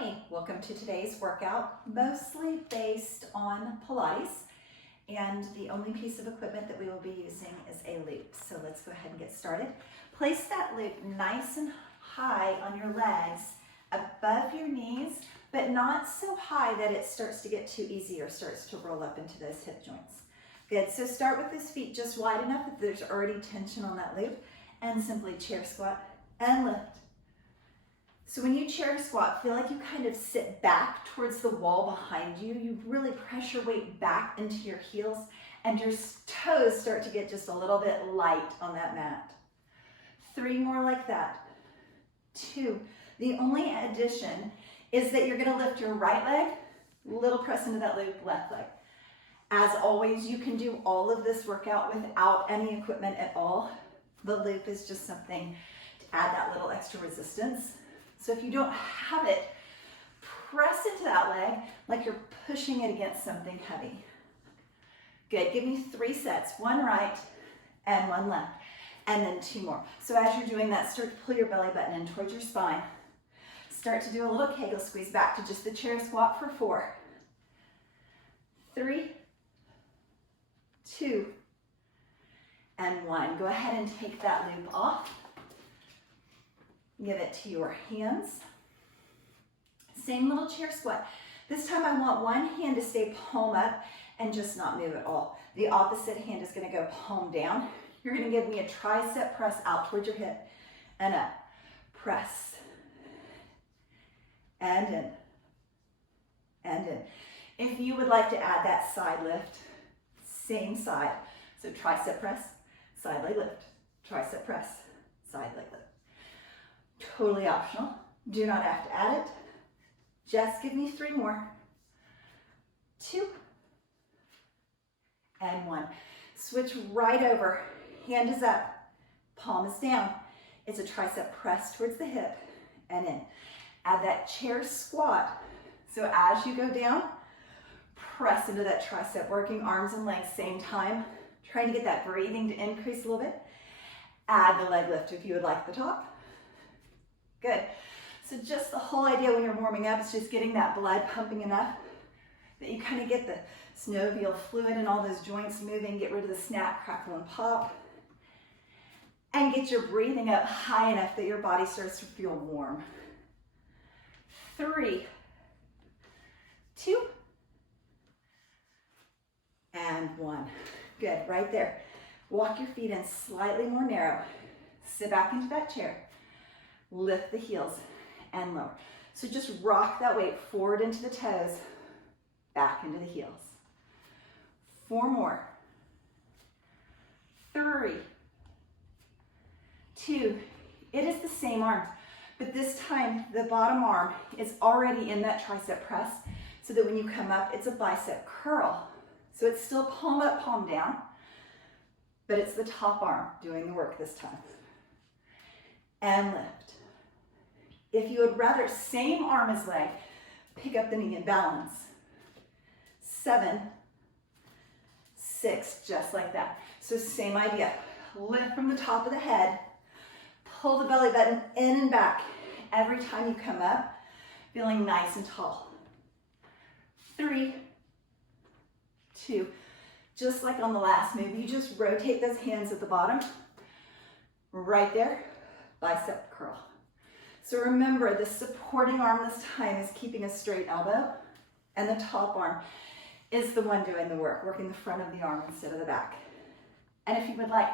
Hi, welcome to today's workout, mostly based on Pilates, and the only piece of equipment that we will be using is a loop. So let's go ahead and get started. Place that loop nice and high on your legs, above your knees, but not so high that it starts to get too easy or starts to roll up into those hip joints. Good, so start with those feet just wide enough that there's already tension on that loop, and simply chair squat and lift. So when you chair squat, feel like you kind of sit back towards the wall behind you. You really press your weight back into your heels and your toes start to get just a little bit light on that mat. 3 more like that. 2. The only addition is that you're gonna lift your right leg, little press into that loop, left leg. As always, you can do all of this workout without any equipment at all. The loop is just something to add that little extra resistance. So if you don't have it, press into that leg like you're pushing it against something heavy. Good, give me 3 sets, 1 right and 1 left, and then 2 more. So as you're doing that, start to pull your belly button in towards your spine. Start to do a little Kegel squeeze back to just the chair squat for 4, 3, 2, and 1. Go ahead and take that loop off. Give it to your hands. Same little chair squat. This time I want one hand to stay palm up and just not move at all. The opposite hand is gonna go palm down. You're gonna give me a tricep press out towards your hip and up. Press. And in. And in. If you would like to add that side lift, same side. So tricep press, side leg lift. Tricep press, side leg lift. Totally optional. Do not have to add it. Just give me 3 more. 2 and 1. Switch right over. Hand is up, palm is down. It's a tricep press towards the hip and in. Add that chair squat. So as you go down, press into that tricep, working arms and legs same time. Trying to get that breathing to increase a little bit. Add the leg lift if you would like the top. Good. So just the whole idea when you're warming up is just getting that blood pumping enough that you kind of get the synovial fluid and all those joints moving, get rid of the snap, crackle, and pop, and get your breathing up high enough that your body starts to feel warm. 3, 2, and 1. Good, right there. Walk your feet in slightly more narrow. Sit back into that chair. Lift the heels and lower. So just rock that weight forward into the toes, back into the heels. 4 more. 3, 2. It is the same arm, but this time the bottom arm is already in that tricep press so that when you come up, it's a bicep curl. So it's still palm up, palm down, but it's the top arm doing the work this time. And lift. If you would rather same arm as leg, pick up the knee and balance. 7, 6, just like that. So same idea. Lift from the top of the head, pull the belly button in and back every time you come up, feeling nice and tall. 3, 2, just like on the last move, you just rotate those hands at the bottom, right there, bicep curl. So remember, the supporting arm this time is keeping a straight elbow, and the top arm is the one doing the work, working the front of the arm instead of the back. And if you would like,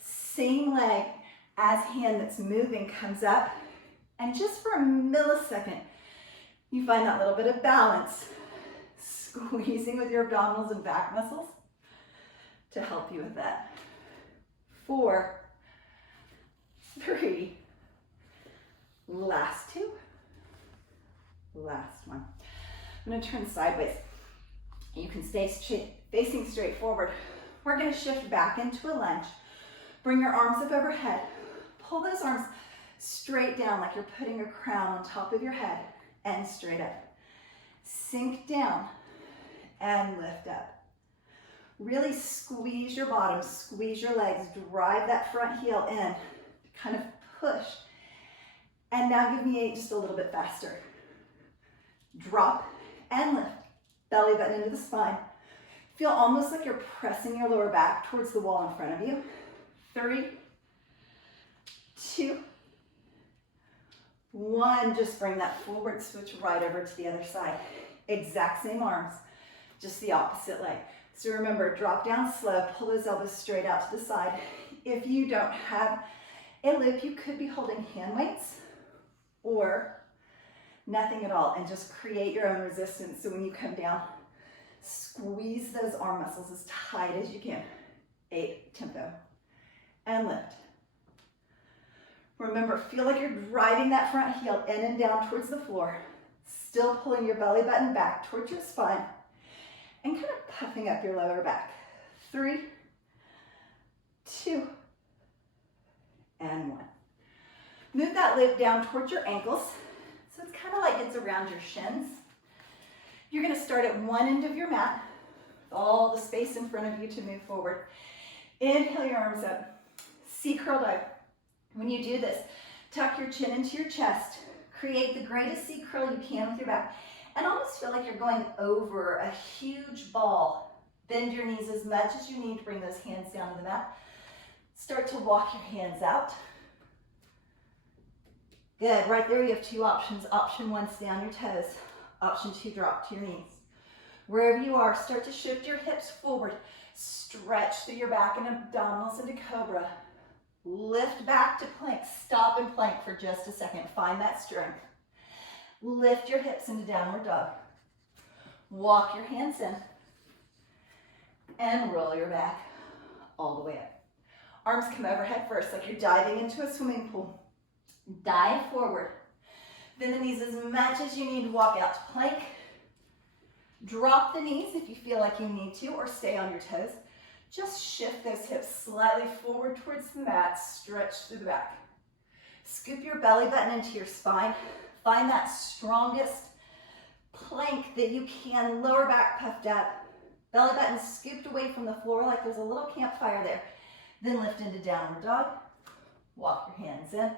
same leg as hand that's moving comes up, and just for a millisecond, you find that little bit of balance, squeezing with your abdominals and back muscles to help you with that. 4, 3, last 2, last 1. I'm going to turn sideways. You can stay facing straight forward. We're going to shift back into a lunge. Bring your arms up overhead. Pull those arms straight down like you're putting a crown on top of your head and straight up. Sink down and lift up. Really squeeze your bottom, squeeze your legs, drive that front heel in, kind of push. And now give me 8 just a little bit faster. drop, and lift. Belly button into the spine. Feel almost like you're pressing your lower back towards the wall in front of you. 3, 2, 1. Just bring that forward switch right over to the other side. Exact same arms, just the opposite leg. So remember, drop down slow, pull those elbows straight out to the side. If you don't have a loop, you could be holding hand weights or nothing at all and just create your own resistance. So when you come down, squeeze those arm muscles as tight as you can. 8, tempo, and lift. Remember, feel like you're driving that front heel in and down towards the floor, still pulling your belly button back towards your spine, and kind of puffing up your lower back. 3, 2, and 1. Move that loop down towards your ankles, so it's kind of like it's around your shins. You're going to start at one end of your mat, with all the space in front of you to move forward. Inhale your arms up, C curl dive. When you do this, tuck your chin into your chest, create the greatest C curl you can with your back, and almost feel like you're going over a huge ball. Bend your knees as much as you need to bring those hands down to the mat. Start to walk your hands out. Good, right there you have 2 options. Option 1, stay on your toes. Option 2, drop to your knees. Wherever you are, start to shift your hips forward. Stretch through your back and abdominals into cobra. Lift back to plank. Stop and plank for just a second. Find that strength. Lift your hips into downward dog. Walk your hands in. And roll your back all the way up. Arms come overhead first, like you're diving into a swimming pool. Dive forward. Bend the knees as much as you need to walk out to plank. Drop the knees if you feel like you need to, or stay on your toes. Just shift those hips slightly forward towards the mat, stretch through the back. Scoop your belly button into your spine. Find that strongest plank that you can, lower back puffed up. Belly button scooped away from the floor like there's a little campfire there. Then lift into downward dog. Walk your hands in.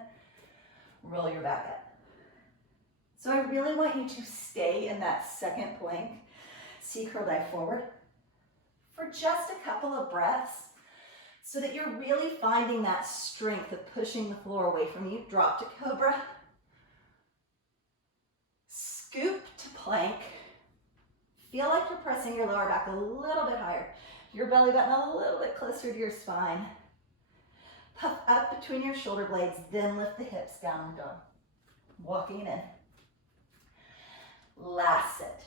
Roll your back up. So I really want you to stay in that second plank. C curl dive forward for just a couple of breaths so that you're really finding that strength of pushing the floor away from you. Drop to cobra. Scoop to plank. Feel like you're pressing your lower back a little bit higher. Your belly button a little bit closer to your spine. Puff up between your shoulder blades, then lift the hips, downward dog. Walking it in. Last sit.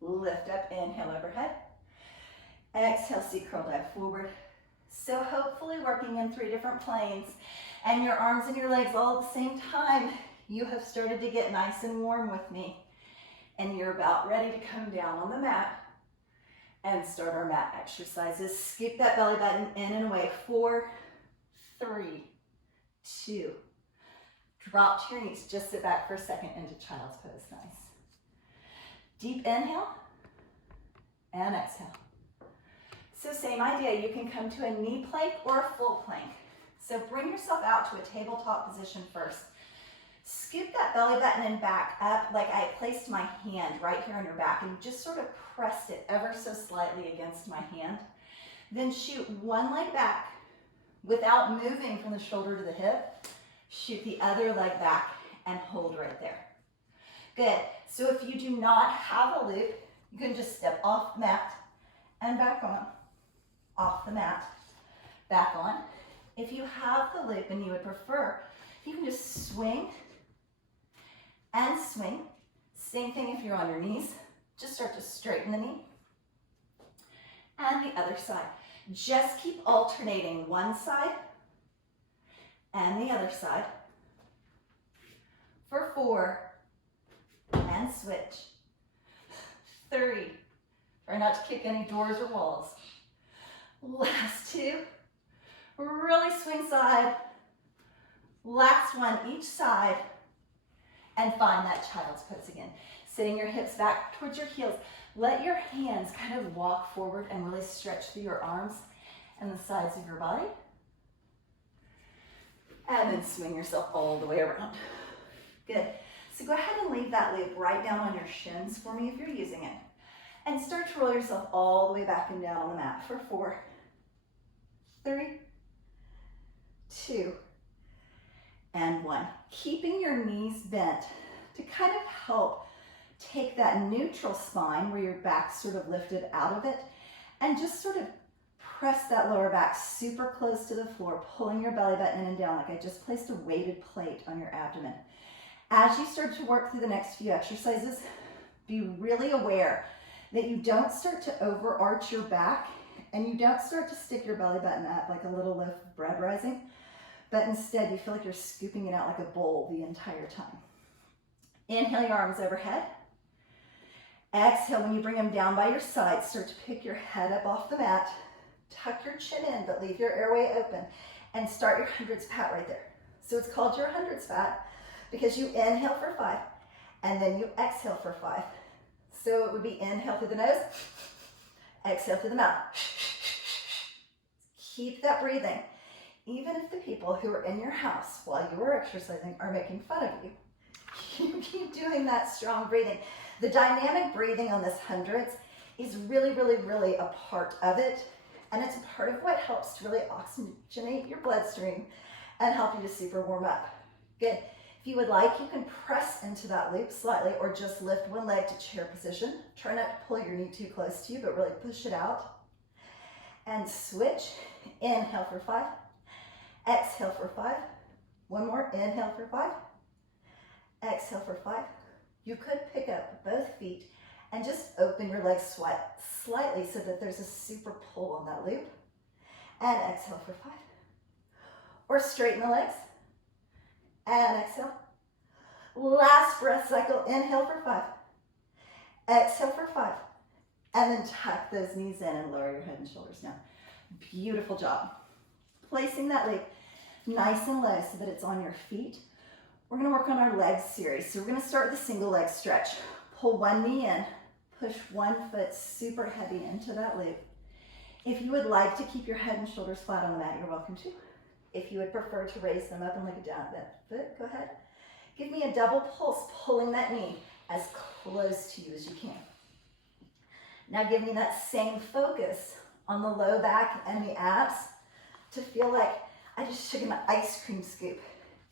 Lift up, inhale overhead. Exhale, C curl dive forward. So hopefully working in 3 different planes and your arms and your legs all at the same time, you have started to get nice and warm with me. And you're about ready to come down on the mat and start our mat exercises. Scoop that belly button in and away. 4, 3, 2. Drop to your knees. Just sit back for a second into child's pose. Nice. Deep inhale and exhale. So same idea. You can come to a knee plank or a full plank. So bring yourself out to a tabletop position first. Scoop that belly button and back up like I placed my hand right here on your back and just sort of pressed it ever so slightly against my hand. Then shoot one leg back without moving from the shoulder to the hip. Shoot the other leg back and hold right there. Good. So if you do not have a loop, you can just step off the mat and back on. Off the mat, back on. If you have the loop and you would prefer, you can just swing and swing. Same thing if you're on your knees. Just start to straighten the knee. And the other side. Just keep alternating one side and the other side. For 4, and switch. 3, try not to kick any doors or walls. Last 2, really swing side. Last one, each side. And find that child's pose again. Sitting your hips back towards your heels. Let your hands kind of walk forward and really stretch through your arms and the sides of your body. And then swing yourself all the way around. Good. So go ahead and leave that loop right down on your shins for me if you're using it. And start to roll yourself all the way back and down on the mat for 4, 3, 2, and 1. Keeping your knees bent to kind of help take that neutral spine where your back's sort of lifted out of it and just sort of press that lower back super close to the floor, pulling your belly button in and down like I just placed a weighted plate on your abdomen. As you start to work through the next few exercises, be really aware that you don't start to overarch your back and you don't start to stick your belly button up like a little loaf of bread rising, but instead you feel like you're scooping it out like a bowl the entire time. Inhale your arms overhead. Exhale, when you bring them down by your sides, start to pick your head up off the mat. Tuck your chin in, but leave your airway open. And start your hundreds pat right there. So it's called your hundreds pat because you inhale for 5, and then you exhale for 5. So it would be inhale through the nose, exhale through the mouth. Keep that breathing. Even if the people who are in your house while you are exercising are making fun of you, you keep doing that strong breathing. The dynamic breathing on this hundreds is really, really, really a part of it. And it's a part of what helps to really oxygenate your bloodstream and help you to super warm up. Good. If you would like, you can press into that loop slightly or just lift one leg to chair position. Try not to pull your knee too close to you, but really push it out. And switch. Inhale for 5. Exhale for 5. One more. Inhale for 5. Exhale for 5. You could pick up both feet and just open your legs slightly so that there's a super pull on that loop. And exhale for 5. Or straighten the legs. And exhale. Last breath cycle. Inhale for 5. Exhale for 5. And then tuck those knees in and lower your head and shoulders down. Beautiful job. Placing that leg nice and low so that it's on your feet. We're going to work on our legs series. So we're going to start with a single leg stretch. Pull one knee in. Push one foot super heavy into that loop. If you would like to keep your head and shoulders flat on the mat, you're welcome to. If you would prefer to raise them up and look down at that foot, go ahead. Give me a double pulse, pulling that knee as close to you as you can. Now give me that same focus on the low back and the abs to feel like I just took an ice cream scoop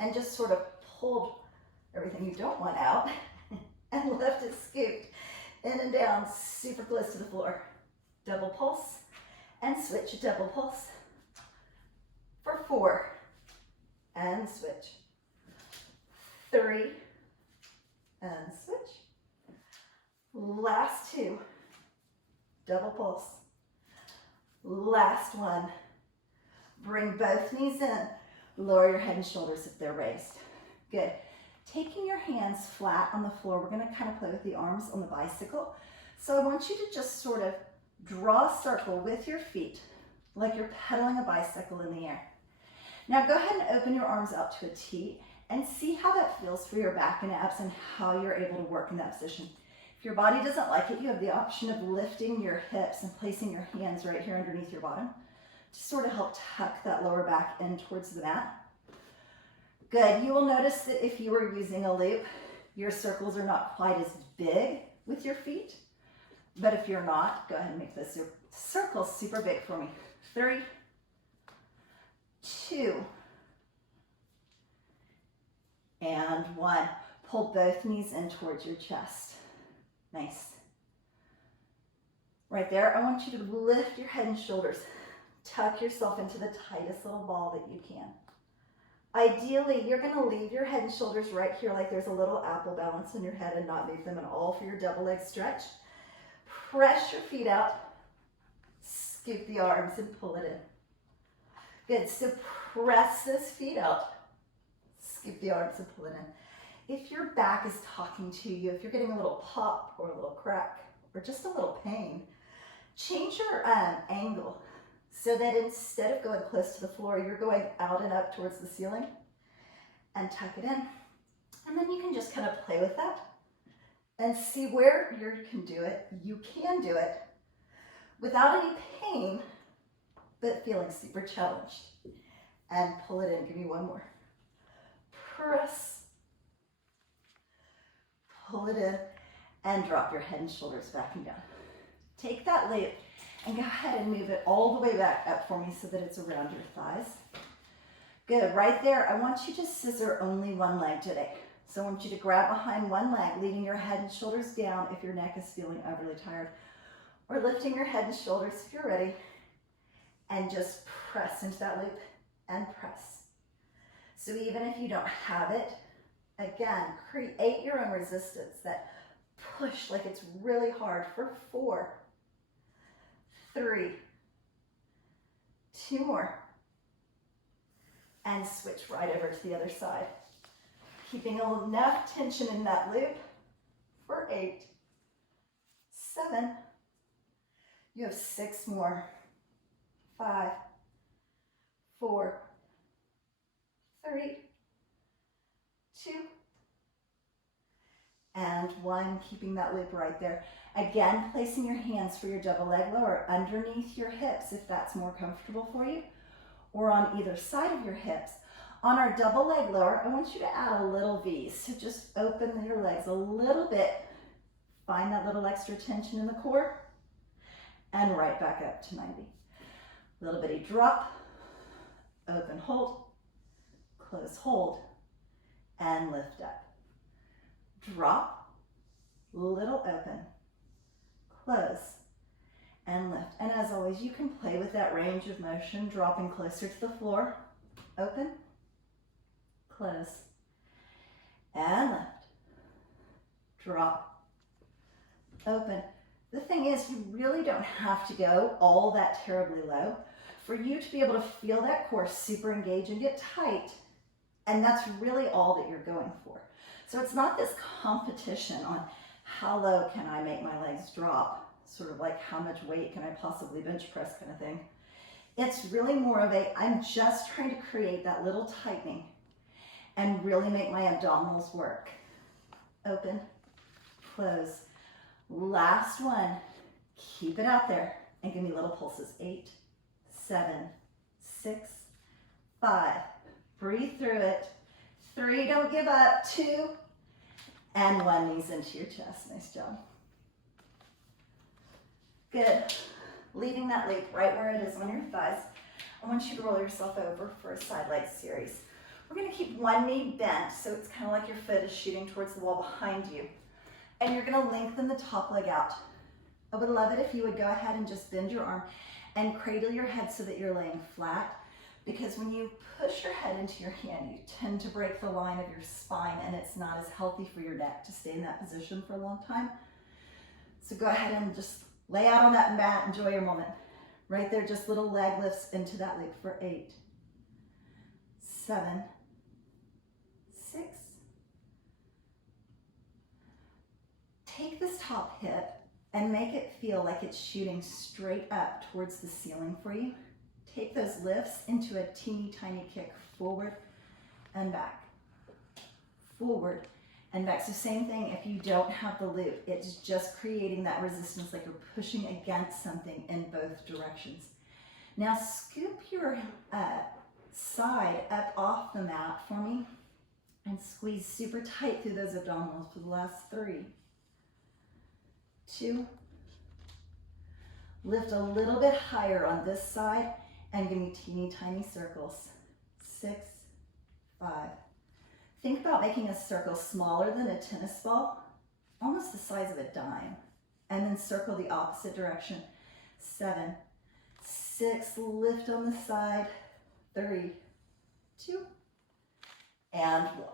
and just sort of pulled everything you don't want out and left it scooped in and down super close to the floor. Double pulse and switch, double pulse for 4 and switch. 3 and switch. Last 2. Double pulse. Last 1. Bring both knees in. Lower your head and shoulders if they're raised. Good. Taking your hands flat on the floor, we're going to kind of play with the arms on the bicycle. So I want you to just sort of draw a circle with your feet like you're pedaling a bicycle in the air. Now go ahead and open your arms out to a T and see how that feels for your back and abs and how you're able to work in that position. If your body doesn't like it, you have the option of lifting your hips and placing your hands right here underneath your bottom to sort of help tuck that lower back in towards the mat. Good. You will notice that if you were using a loop, your circles are not quite as big with your feet. But if you're not, go ahead and make this circle super big for me. 3, 2, and 1. Pull both knees in towards your chest. Nice. Right there, I want you to lift your head and shoulders. Tuck yourself into the tightest little ball that you can. Ideally, you're going to leave your head and shoulders right here like there's a little apple balance in your head and not move them at all for your double leg stretch. Press your feet out. Scoop the arms and pull it in. Good. So press those feet out. Scoop the arms and pull it in. If your back is talking to you, if you're getting a little pop or a little crack or just a little pain, change your angle so that instead of going close to the floor, you're going out and up towards the ceiling, and tuck it in. And then you can just kind of play with that and see where you can do it. You can do it without any pain, but feeling super challenged. And pull it in. Give me one more. Press. pull it in, and drop your head and shoulders back and down. Take that loop and go ahead and move it all the way back up for me so that it's around your thighs. Good, right there, I want you to scissor only one leg today. So I want you to grab behind one leg, leaving your head and shoulders down if your neck is feeling overly tired, or lifting your head and shoulders if you're ready, and just press into that loop and press. So even if you don't have it, again, create your own resistance, that push like it's really hard for 4, 3, 2 more, and switch right over to the other side. Keeping enough tension in that loop for 8, 7, you have 6 more, 5, 4, 3, 2, and 1, keeping that loop right there. Again, placing your hands for your double leg lower underneath your hips if that's more comfortable for you, or on either side of your hips. On our double leg lower, I want you to add a little V. So just open your legs a little bit. Find that little extra tension in the core. And right back up to 90. Little bitty drop. Open, hold. Close, hold. And lift up. Drop. Little open. Close. And lift. And as always, you can play with that range of motion, dropping closer to the floor. Open. Close, and lift, drop, open. The thing is, you really don't have to go all that terribly low for you to be able to feel that core super engage and get tight, and that's really all that you're going for. So it's not this competition on how low can I make my legs drop, sort of like how much weight can I possibly bench press kind of thing. It's really more of a, I'm just trying to create that little tightening and really make my abdominals work. Open, close. Last one. Keep it out there and give me little pulses. 8, 7, 6, 5. Breathe through it. 3, don't give up. 2, and 1, knees into your chest. Nice job. Good. Leaving that loop right where it is on your thighs. I want you to roll yourself over for a side leg series. We're going to keep one knee bent, so it's kind of like your foot is shooting towards the wall behind you. And you're going to lengthen the top leg out. I would love it if you would go ahead and just bend your arm and cradle your head so that you're laying flat, because when you push your head into your hand, you tend to break the line of your spine, and it's not as healthy for your neck to stay in that position for a long time. So go ahead and just lay out on that mat, enjoy your moment. Right there, just little leg lifts into that loop for 8, 7, 6. Take this top hip and make it feel like it's shooting straight up towards the ceiling for you. Take those lifts into a teeny tiny kick forward and back. Forward and back. So same thing if you don't have the loop. It's just creating that resistance like you're pushing against something in both directions. Now scoop your side up off the mat for me and squeeze super tight through those abdominals for the last 3, 2. Lift a little bit higher on this side and give me teeny tiny circles. 6, 5. Think about making a circle smaller than a tennis ball, almost the size of a dime, and then circle the opposite direction. 7, 6, lift on the side. 3, 2, and 1.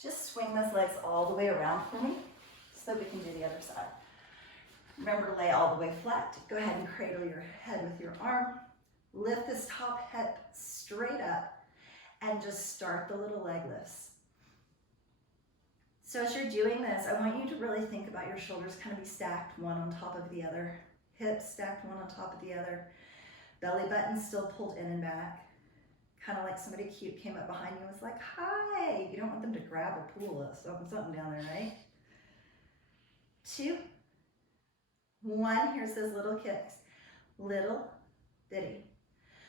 Just swing those legs all the way around for me so that we can do the other side. Remember to lay all the way flat. Go ahead and cradle your head with your arm. Lift this top hip straight up and just start the little leg lifts. So as you're doing this, I want you to really think about your shoulders kind of be stacked one on top of the other. Hips stacked one on top of the other. Belly button still pulled in and back. Kind of like somebody cute came up behind you and was like, hi. You don't want them to grab or pull something down there, right? 2, 1, here's those little kicks. Little bitty.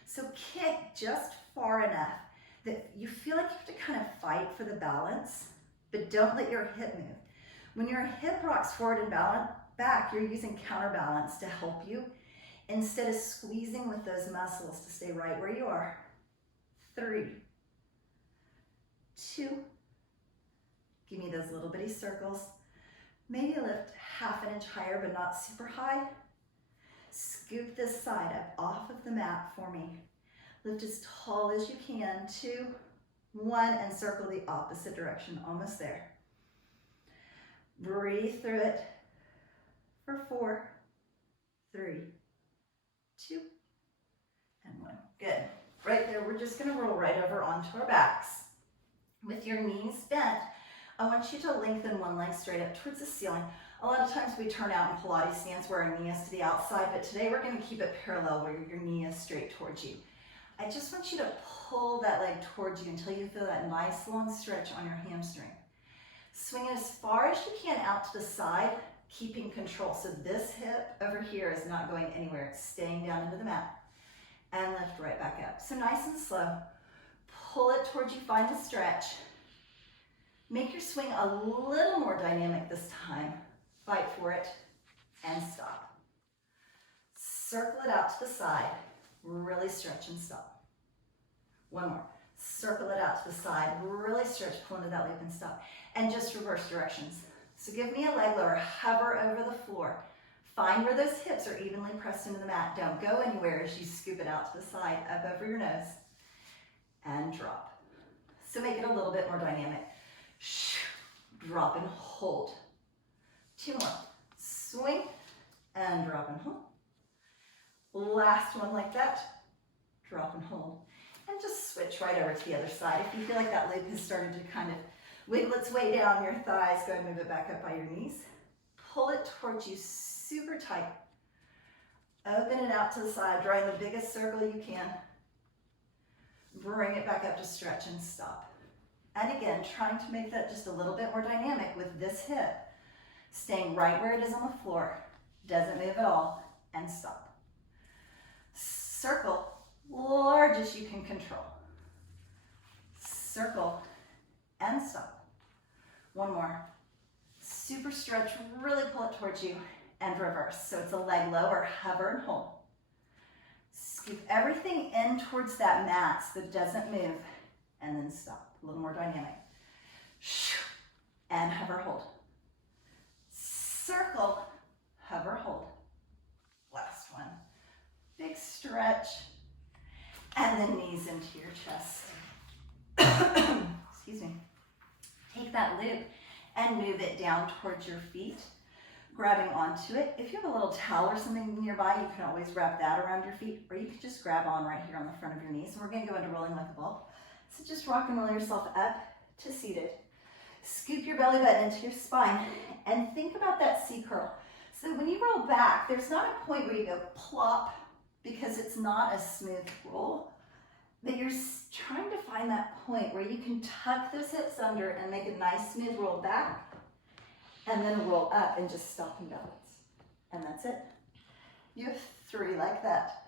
So kick just far enough that you feel like you have to kind of fight for the balance, but don't let your hip move. When your hip rocks forward and back, you're using counterbalance to help you instead of squeezing with those muscles to stay right where you are. 3, 2, give me those little bitty circles. Maybe lift half an inch higher, but not super high. Scoop this side up off of the mat for me. Lift as tall as you can. 2, 1, and circle the opposite direction. Almost there. Breathe through it for 4, 3, 2, and 1. Good. Right there, we're just gonna roll right over onto our backs. With your knees bent, I want you to lengthen one leg straight up towards the ceiling. A lot of times we turn out in Pilates stance where our knee is to the outside, but today we're gonna keep it parallel where your knee is straight towards you. I just want you to pull that leg towards you until you feel that nice long stretch on your hamstring. Swing it as far as you can out to the side, keeping control. So this hip over here is not going anywhere. It's staying down into the mat. And lift right back up. So nice and slow. Pull it towards you, find the stretch. Make your swing a little more dynamic this time. Fight for it and stop. Circle it out to the side. Really stretch and stop. One more. Circle it out to the side. Really stretch, pull into that loop and stop. And just reverse directions. So give me a leg lower. Hover over the floor. Find where those hips are evenly pressed into the mat. Don't go anywhere as you scoop it out to the side, up over your nose, and drop. So make it a little bit more dynamic. Drop and hold. 2 more. Swing and drop and hold. Last one like that. Drop and hold. And just switch right over to the other side. If you feel like that loop has started to kind of wiggle its way down your thighs, go ahead and move it back up by your knees. Pull it towards you super tight. Open it out to the side, drawing the biggest circle you can. Bring it back up to stretch and stop. And again, trying to make that just a little bit more dynamic with this hip. Staying right where it is on the floor. Doesn't move at all. And stop. Circle, large as you can control. Circle and stop. One more. Super stretch, really pull it towards you and reverse. So it's a leg lower, hover and hold. Scoop everything in towards that mat so that it doesn't move and then stop. A little more dynamic. And hover, hold. Circle, hover, hold. Last one. Big stretch. And then knees into your chest. Excuse me. Take that loop and move it down towards your feet, grabbing onto it. If you have a little towel or something nearby, you can always wrap that around your feet, or you can just grab on right here on the front of your knees. And we're gonna go into rolling like a ball. So just rock and roll yourself up to seated. Scoop your belly button into your spine and think about that C curl. So when you roll back, there's not a point where you go plop because it's not a smooth roll, but you're trying to find that point where you can tuck those hips under and make a nice smooth roll back and then roll up and just stop and balance. And that's it. You have 3 like that.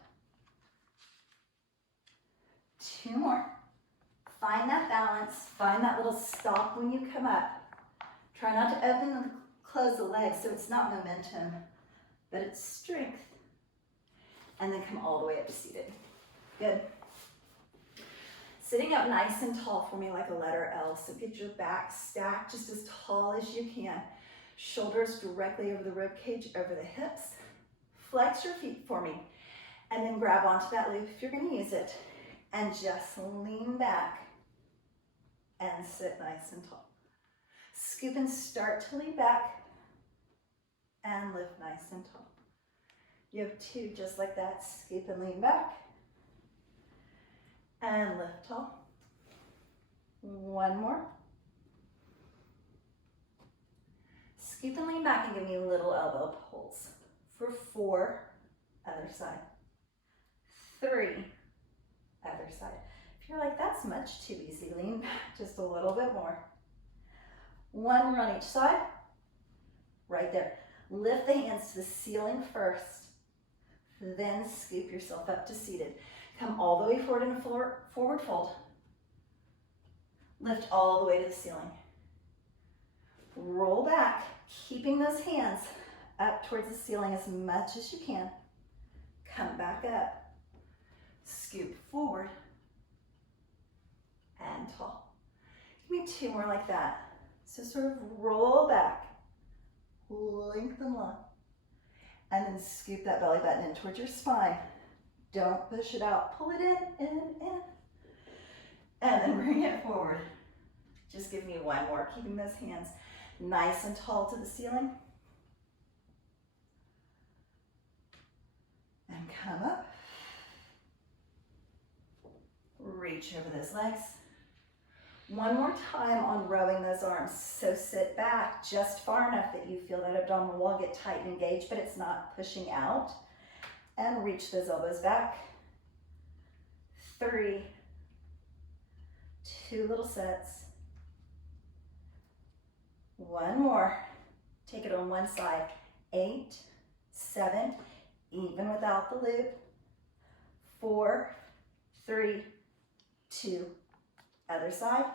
2 more. Find that balance, find that little stop when you come up. Try not to open and close the legs so it's not momentum, but it's strength. And then come all the way up to seated. Good. Sitting up nice and tall for me like a letter L. So get your back stacked just as tall as you can. Shoulders directly over the rib cage, over the hips. Flex your feet for me. And then grab onto that loop if you're going to use it. And just lean back and sit nice and tall. Scoop and start to lean back and lift nice and tall. You have 2 just like that. Scoop and lean back and lift tall. 1 more. Scoop and lean back and give me little elbow pulls. For 4, other side. 3, other side. If you're like, that's much too easy, lean back just a little bit more. 1 more on each side. Right there. Lift the hands to the ceiling first. Then scoop yourself up to seated. Come all the way forward in a forward fold. Lift all the way to the ceiling. Roll back, keeping those hands up towards the ceiling as much as you can. Come back up. Scoop forward and tall. Give me 2 more like that. So sort of roll back, lengthen long, and then scoop that belly button in towards your spine. Don't push it out. Pull it in, and then bring it forward. Just give me 1 more, keeping those hands nice and tall to the ceiling. And come up. Reach over those legs. 1 more time on rowing those arms. So sit back just far enough that you feel that abdominal wall get tight and engaged, but it's not pushing out. And reach those elbows back. 3, 2 little sets. 1 more. Take it on one side. 8, 7, even without the loop. 4, 3, 2, other side.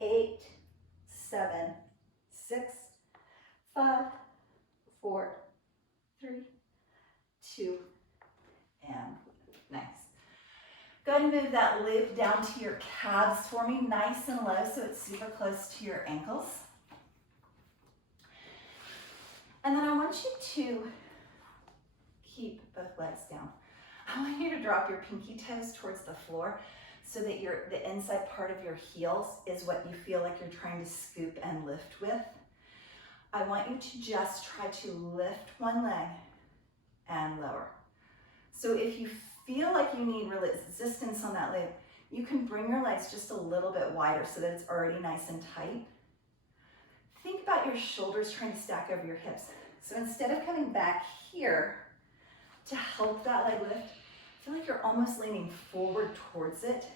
8, 7, 6, 5, 4, 3, 2, and nice. Go ahead and move that loop down to your calves for me, nice and low so it's super close to your ankles. And then I want you to keep both legs down. I want you to drop your pinky toes towards the floor so that the inside part of your heels is what you feel like you're trying to scoop and lift with. I want you to just try to lift one leg and lower. So if you feel like you need resistance on that leg, you can bring your legs just a little bit wider so that it's already nice and tight. Think about your shoulders trying to stack over your hips. So instead of coming back here to help that leg lift, I feel like you're almost leaning forward towards it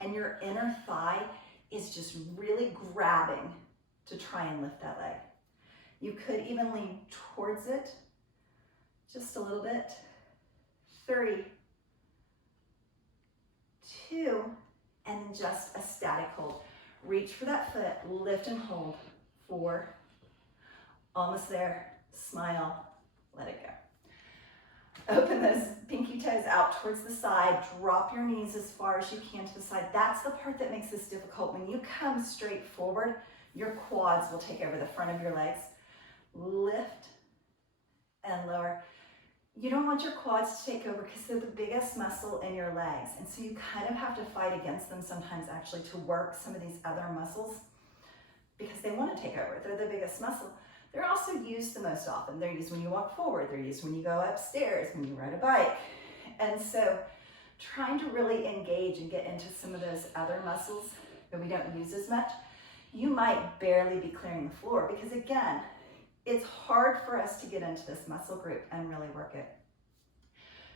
and your inner thigh is just really grabbing to try and lift that leg. You could even lean towards it just a little bit. 3, 2, and then just a static hold. Reach for that foot, lift and hold. 4, almost there, smile, let it go. Open those pinky toes out towards the side, drop your knees as far as you can to the side. That's the part that makes this difficult. When you come straight forward, your quads will take over the front of your legs. Lift and lower. You don't want your quads to take over because they're the biggest muscle in your legs. And so you kind of have to fight against them sometimes actually to work some of these other muscles because they want to take over. They're the biggest muscle. They're also used the most often. They're used when you walk forward. They're used when you go upstairs, when you ride a bike. And so trying to really engage and get into some of those other muscles that we don't use as much, you might barely be clearing the floor because again, it's hard for us to get into this muscle group and really work it.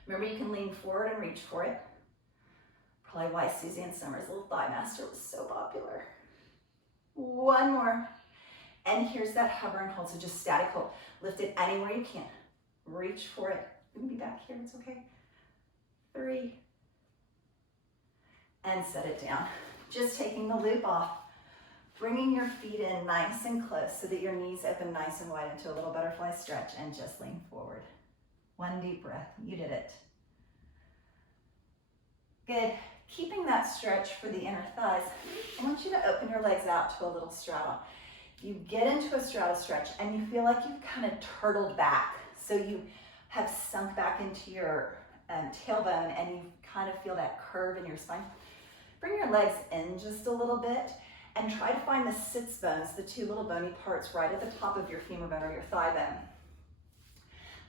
Remember, you can lean forward and reach for it. Probably why Suzanne Summers' Little Thigh Master was so popular. 1 more. And here's that hover and hold, so just static hold. Lift it anywhere you can. Reach for it. You can be back here, it's okay. 3. And set it down. Just taking the loop off. Bringing your feet in nice and close so that your knees open nice and wide into a little butterfly stretch and just lean forward. 1 deep breath, you did it. Good, keeping that stretch for the inner thighs, I want you to open your legs out to a little straddle. You get into a straddle stretch and you feel like you've kind of turtled back. So you have sunk back into your tailbone and you kind of feel that curve in your spine. Bring your legs in just a little bit and try to find the sits bones, the 2 little bony parts right at the top of your femur bone or your thigh bone.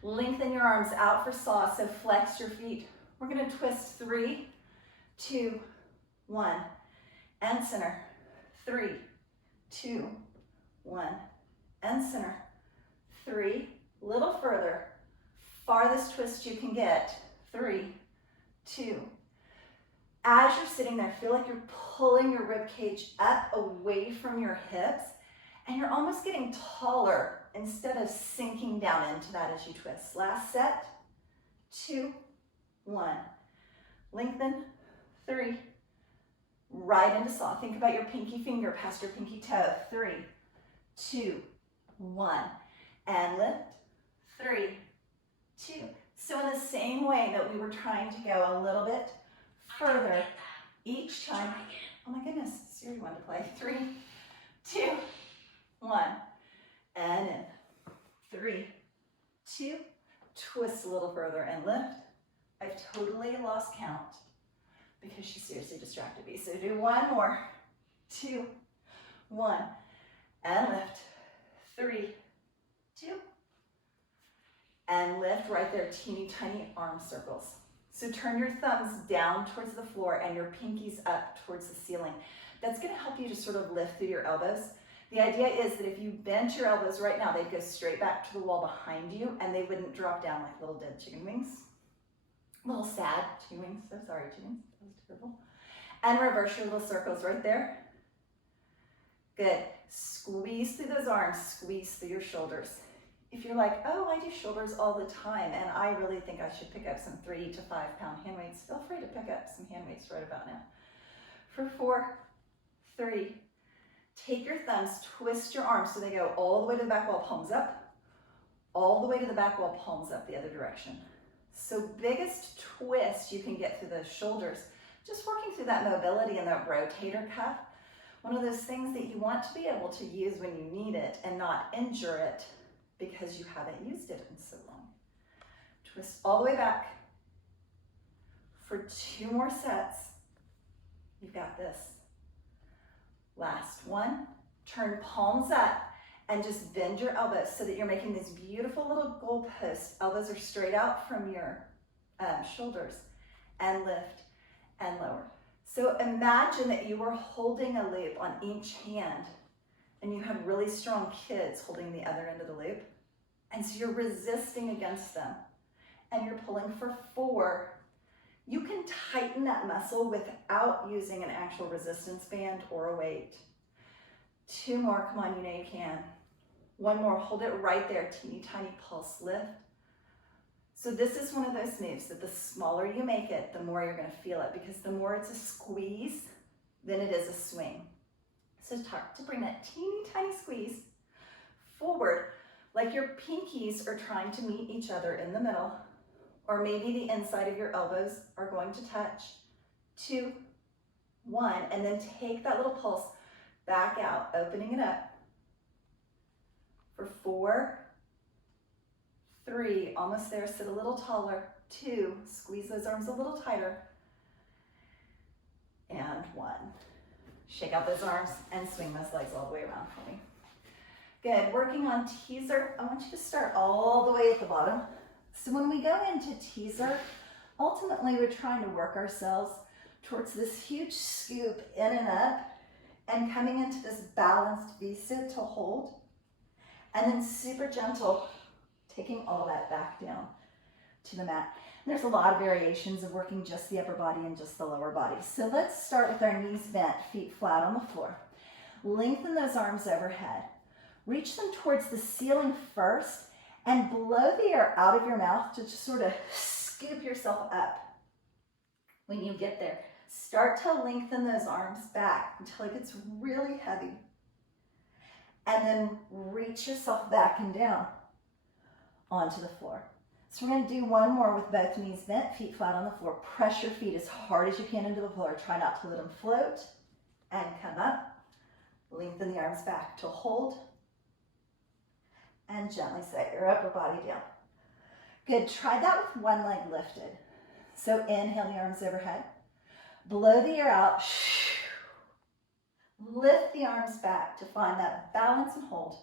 Lengthen your arms out for saw, so flex your feet. We're gonna twist 3, 2, 1, and center. 3, 2, 1, and center. 3, little further. Farthest twist you can get. 3, 2. As you're sitting there, feel like you're pulling your rib cage up away from your hips and you're almost getting taller instead of sinking down into that as you twist. Last set. 2, 1. Lengthen. 3. Right into saw. Think about your pinky finger past your pinky toe. 3, 2, 1, and lift, 3, 2. So in the same way that we were trying to go a little bit further each time. Oh my goodness, Siri wanted to play. 3, 2, 1, and in. 3, 2, twist a little further and lift. I've totally lost count because she seriously distracted me. So do one more. 2, 1, and lift. 3, 2, and lift right there, teeny tiny arm circles. So turn your thumbs down towards the floor and your pinkies up towards the ceiling. That's gonna help you to sort of lift through your elbows. The idea is that if you bent your elbows right now, they'd go straight back to the wall behind you and they wouldn't drop down like little dead chicken wings. Little sad chicken wings, so sorry chickens, that was terrible. And reverse your little circles right there. Good, squeeze through those arms, squeeze through your shoulders. If you're like, oh, I do shoulders all the time and I really think I should pick up some 3 to 5 pound hand weights, feel free to pick up some hand weights right about now. For 4, 3, take your thumbs, twist your arms so they go all the way to the back wall, palms up, all the way to the back wall, palms up the other direction. So biggest twist you can get through the shoulders, just working through that mobility and that rotator cuff. One of those things that you want to be able to use when you need it and not injure it because you haven't used it in so long. Twist all the way back for 2 more sets. You've got this. Last one, turn palms up and just bend your elbows so that you're making these beautiful little goalposts. Elbows are straight out from your shoulders, and lift and lower. So imagine that you were holding a loop on each hand and you have really strong kids holding the other end of the loop. And so you're resisting against them and you're pulling for 4. You can tighten that muscle without using an actual resistance band or a weight. 2 more, come on, you know you can. 1 more, hold it right there, teeny tiny pulse lift. So this is one of those moves that the smaller you make it, the more you're gonna feel it, because the more it's a squeeze than it is a swing. So start to bring that teeny tiny squeeze forward, like your pinkies are trying to meet each other in the middle, or maybe the inside of your elbows are going to touch. 2, 1, and then take that little pulse back out, opening it up. For 4, 3, almost there, sit a little taller. 2, squeeze those arms a little tighter. And 1. Shake out those arms and swing those legs all the way around for me. Good, working on teaser. I want you to start all the way at the bottom. So when we go into teaser, ultimately we're trying to work ourselves towards this huge scoop in and up and coming into this balanced V-sit to hold. And then super gentle, taking all that back down to the mat. And there's a lot of variations of working just the upper body and just the lower body. So let's start with our knees bent, feet flat on the floor. Lengthen those arms overhead. Reach them towards the ceiling first and blow the air out of your mouth to just sort of scoop yourself up. When you get there, start to lengthen those arms back until it gets really heavy. And then reach yourself back and down onto the floor. So we're going to do 1 more with both knees bent, feet flat on the floor. Press your feet as hard as you can into the floor. Try not to let them float. And come up. Lengthen the arms back to hold. And gently set your upper body down. Good. Try that with 1 leg lifted. So inhale the arms overhead. Blow the air out. Lift the arms back to find that balance and hold.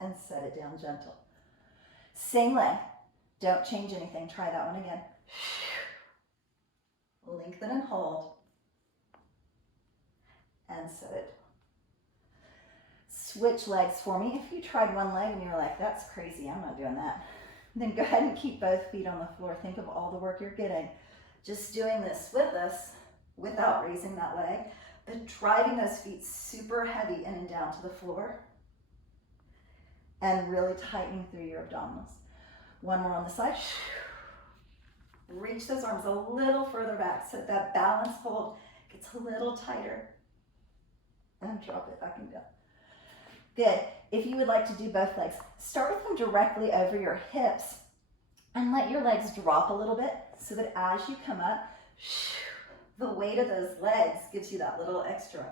And set it down gentle. Same leg. Don't change anything. Try that one again. Lengthen and hold. And set it. Switch legs for me. If you tried 1 leg and you're like, that's crazy, I'm not doing that, then go ahead and keep both feet on the floor. Think of all the work you're getting. Just doing this with us without raising that leg, but driving those feet super heavy in and down to the floor and really tightening through your abdominals. 1 more on the side. Reach those arms a little further back so that balance hold gets a little tighter. And drop it back and down. Good. If you would like to do both legs, start with them directly over your hips and let your legs drop a little bit so that as you come up, the weight of those legs gives you that little extra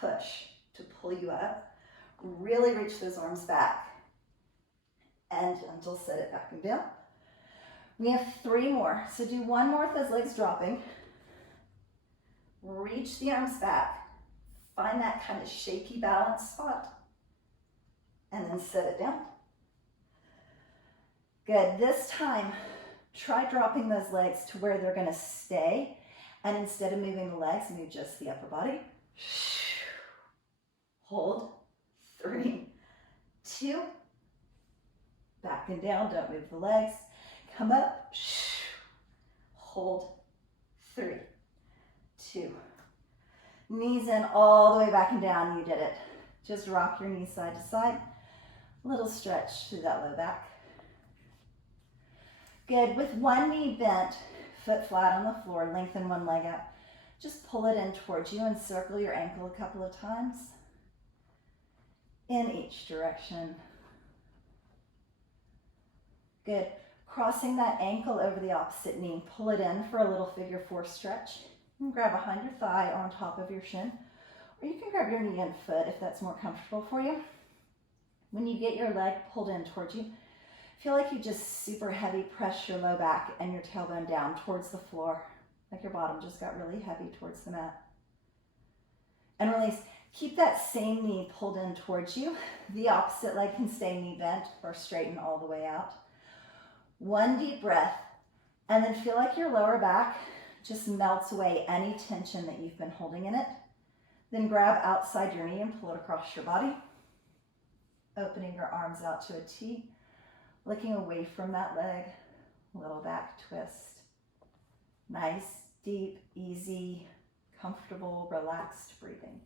push to pull you up. Really reach those arms back and gentle set it back and down. We have 3 more, so do 1 more with those legs dropping. Reach the arms back, find that kind of shaky balance spot, and then set it down. Good, this time, try dropping those legs to where they're gonna stay, and instead of moving the legs, move just the upper body. Hold, 3, 2, back and down, don't move the legs. Come up, hold, 3, 2. Knees in all the way back and down, you did it. Just rock your knees side to side. Little stretch through that low back. Good, with one knee bent, foot flat on the floor, lengthen one leg out. Just pull it in towards you and circle your ankle a couple of times in each direction. Good. Crossing that ankle over the opposite knee, pull it in for a little figure 4 stretch. And grab behind your thigh or on top of your shin, or you can grab your knee and foot if that's more comfortable for you. When you get your leg pulled in towards you, feel like you just super heavy press your low back and your tailbone down towards the floor, like your bottom just got really heavy towards the mat. And release. Keep that same knee pulled in towards you. The opposite leg can stay knee bent or straighten all the way out. 1 deep breath, and then feel like your lower back just melts away any tension that you've been holding in it. Then grab outside your knee and pull it across your body. Opening your arms out to a T, looking away from that leg, little back twist. Nice, deep, easy, comfortable, relaxed breathing.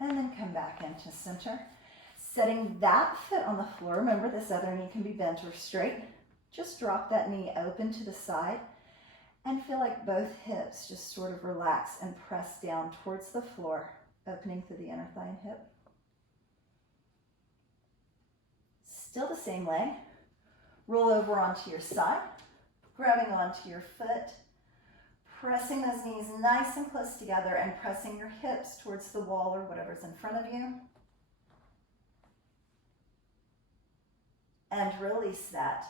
And then come back into center. Setting that foot on the floor. Remember, this other knee can be bent or straight. Just drop that knee open to the side and feel like both hips just sort of relax and press down towards the floor, opening through the inner thigh and hip. Still the same leg. Roll over onto your side, grabbing onto your foot, pressing those knees nice and close together and pressing your hips towards the wall or whatever's in front of you. And release that.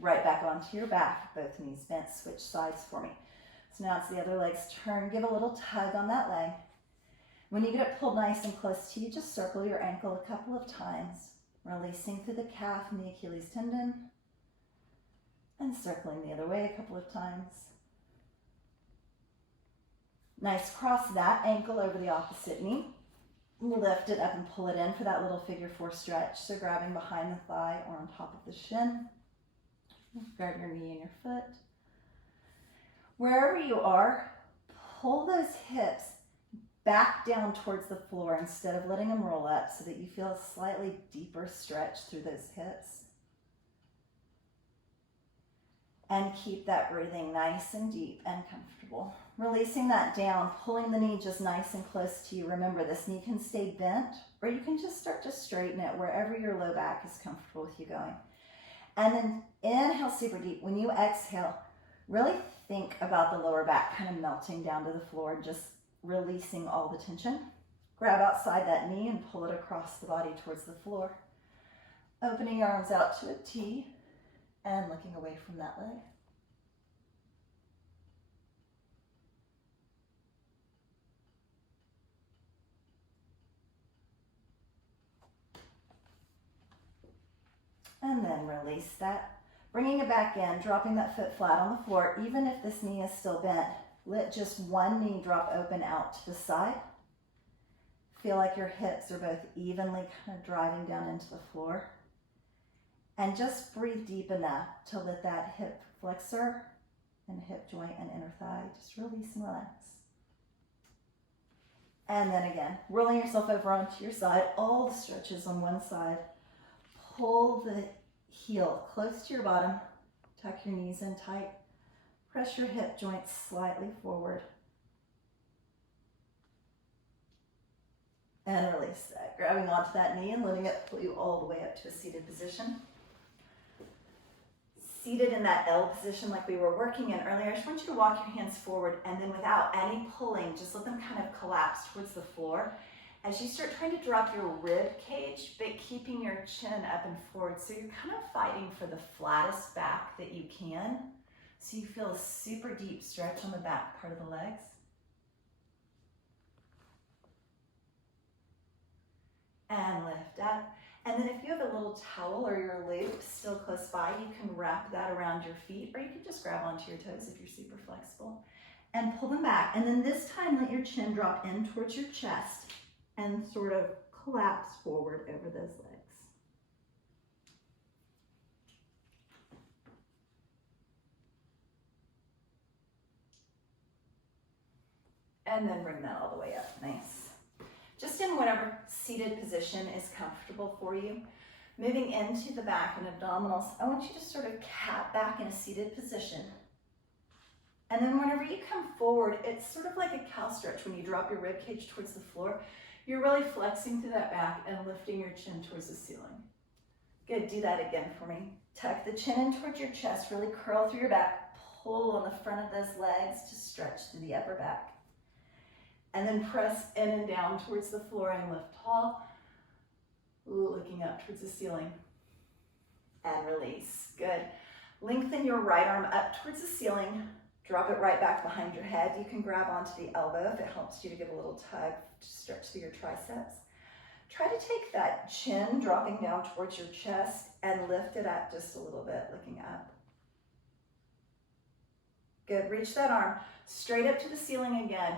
Right back onto your back, both knees bent, switch sides for me. So now it's the other leg's turn. Give a little tug on that leg. When you get it pulled nice and close to you, just circle your ankle a couple of times, releasing through the calf and the Achilles tendon, and circling the other way a couple of times. Nice, cross that ankle over the opposite knee. Lift it up and pull it in for that little figure 4 stretch. So grabbing behind the thigh or on top of the shin. Grab your knee and your foot. Wherever you are, pull those hips back down towards the floor instead of letting them roll up so that you feel a slightly deeper stretch through those hips. And keep that breathing nice and deep and comfortable. Releasing that down, pulling the knee just nice and close to you. Remember, this knee can stay bent, or you can just start to straighten it wherever your low back is comfortable with you going. And then inhale super deep. When you exhale, really think about the lower back kind of melting down to the floor and just releasing all the tension. Grab outside that knee and pull it across the body towards the floor. Opening your arms out to a T and looking away from that leg. And then release that. Bringing it back in, dropping that foot flat on the floor. Even if this knee is still bent, let just one knee drop open out to the side. Feel like your hips are both evenly kind of driving down into the floor. And just breathe deep enough to let that hip flexor and hip joint and inner thigh just release and relax. And then again, rolling yourself over onto your side, all the stretches on one side. Pull the heel close to your bottom, tuck your knees in tight, press your hip joints slightly forward. And release that. Grabbing onto that knee and letting it pull you all the way up to a seated position. Seated in that L position like we were working in earlier, I just want you to walk your hands forward, and then without any pulling, just let them kind of collapse towards the floor. As you start trying to drop your rib cage, but keeping your chin up and forward, so you're kind of fighting for the flattest back that you can, so you feel a super deep stretch on the back part of the legs. And lift up. And then if you have a little towel or your loop still close by, you can wrap that around your feet, or you can just grab onto your toes if you're super flexible. And pull them back. And then this time, let your chin drop in towards your chest and sort of collapse forward over those legs. And then bring that all the way up. Nice. Just in whatever seated position is comfortable for you. Moving into the back and abdominals, I want you to sort of cat back in a seated position. And then whenever you come forward, it's sort of like a cow stretch when you drop your rib cage towards the floor. You're really flexing through that back and lifting your chin towards the ceiling. Good, do that again for me. Tuck the chin in towards your chest, really curl through your back, pull on the front of those legs to stretch through the upper back. And then press in and down towards the floor and lift tall, looking up towards the ceiling. And release, good. Lengthen your right arm up towards the ceiling, drop it right back behind your head. You can grab onto the elbow if it helps you to give a little tug to stretch through your triceps. Try to take that chin dropping down towards your chest and lift it up just a little bit, looking up. Good, reach that arm straight up to the ceiling again.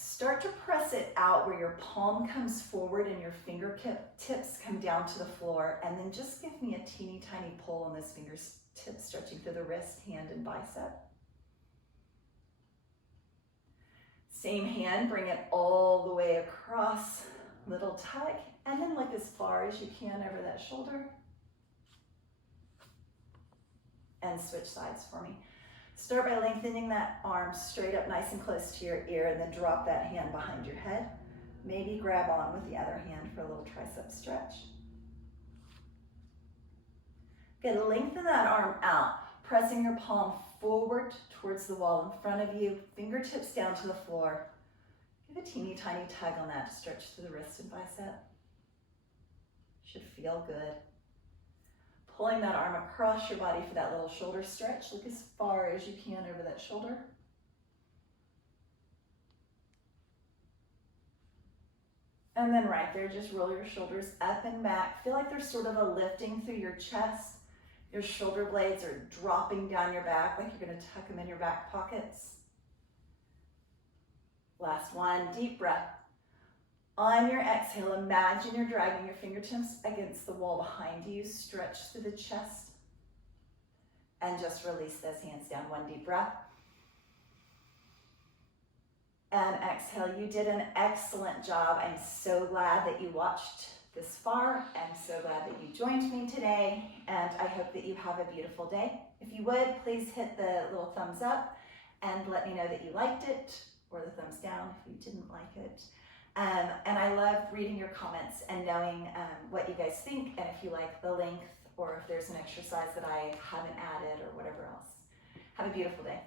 Start to press it out where your palm comes forward and your fingertips come down to the floor, and then just give me a teeny tiny pull on those fingertips stretching through the wrist, hand, and bicep. Same hand, bring it all the way across, little tug, and then look as far as you can over that shoulder. And switch sides for me. Start by lengthening that arm straight up nice and close to your ear, and then drop that hand behind your head. Maybe grab on with the other hand for a little tricep stretch. Good, lengthen that arm out, pressing your palm forward towards the wall in front of you, fingertips down to the floor. Give a teeny tiny tug on that to stretch through the wrist and bicep. Should feel good. Pulling that arm across your body for that little shoulder stretch. Look as far as you can over that shoulder. And then right there, just roll your shoulders up and back. Feel like there's sort of a lifting through your chest. Your shoulder blades are dropping down your back, like you're gonna tuck them in your back pockets. Last one, deep breath. On your exhale, imagine you're dragging your fingertips against the wall behind you. Stretch through the chest. And just release those hands down. One deep breath. And exhale. You did an excellent job. I'm so glad that you watched this far. I'm so glad that you joined me today. And I hope that you have a beautiful day. If you would, please hit the little thumbs up and let me know that you liked it, or the thumbs down if you didn't like it. And I love reading your comments and knowing what you guys think, and if you like the length, or if there's an exercise that I haven't added, or whatever else. Have a beautiful day.